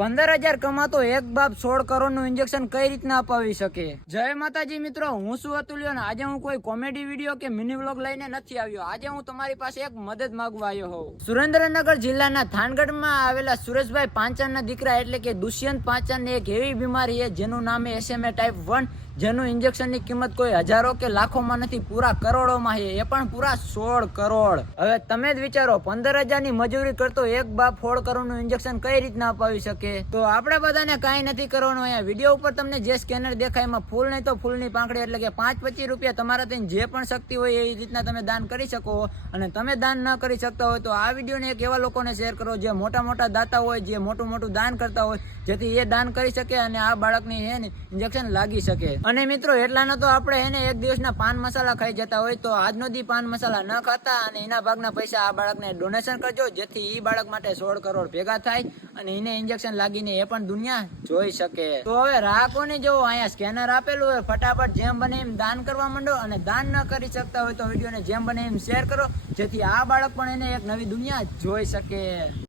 15,000 કમાતો એક બાપ 16 કરોડનું ઇન્જેક્શન કઈ રીતના અપાવી શકે? જય માતાજી મિત્રો, હું છું અતુલ્ય અને આજે હું કોઈ કોમેડી વિડીયો કે મિની વ્લોગ લઈને નથી આવ્યો. આજે હું તમારી પાસે એક મદદ માંગવા આવ્યો હોઉં. સુરેન્દ્રનગર જિલ્લાના થાનગઢમાં આવેલા સુરેશભાઈ પાંચાલના દીકરા એટલે કે દુષ્યંત પાંચાલને એક એવી બીમારી છે જેનું નામ SMA ટાઈપ 1, જેનું ઇન્જેક્શનની કિંમત કોઈ હજારો કે લાખોમાં નથી, પૂરા કરોડોમાં છે, એ પણ પૂરા 16 કરોડ. હવે તમે જ વિચારો, 15,000ની મજૂરી કરતો એક બાપ 16 કરોડનું ઇન્જેક્શન કઈ રીતના અપાવી શકે? તો આપણે બધાને કાંઈ નથી કરવાનું. અહીંયા વિડીયો ઉપર તમને જે સ્કેનર દેખાય એમાં ફૂલ નહીં તો ફૂલની પાંખડી એટલે કે 5-25 રૂપિયા તમારા થઈને જે પણ શક્તિ હોય એ રીતના તમે દાન કરી શકો. અને તમે દાન ન કરી શકતા હોય તો આ વિડીયોને એક એવા લોકોને શેર કરો જે મોટા મોટા દાતા હોય, જે મોટું મોટું દાન કરતા હોય, જેથી એ દાન કરી શકે અને આ બાળકની હે ને ઇન્જેક્શન લાગી શકે. અને મિત્રો એટલાનો તો આપણે એને એક દિવસના પાન મસાલા ખાઈ જતા હોય તો આજનો દી પાન મસાલા ન ખાતા અને એના ભાગના પૈસા આ બાળકને ડોનેશન કરજો, જેથી એ બાળક માટે 16 કરોડ ભેગા થાય અને એને ઇન્જેક્શન લાગીને એ પણ દુનિયા જોઈ શકે. તો હવે રાહકોને જો અહીંયા સ્કેનર આપેલું હોય, ફટાફટ જેમ બને એમ દાન કરવા માંડો અને દાન ન કરી શકતા હોય તો વિડીયોને જેમ બને એમ શેર કરો, જેથી આ બાળક પણ એને એક નવી દુનિયા જોઈ શકે.